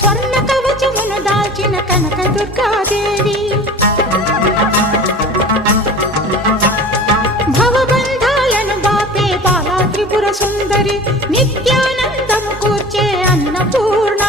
స్వర్ణ కవచమును దాచిన కనక దుర్గాదేవి. భవబంధాలను బాపే బాలా త్రిపుర సుందరి నిత్యానందము కూర్చే అన్నపూర్ణ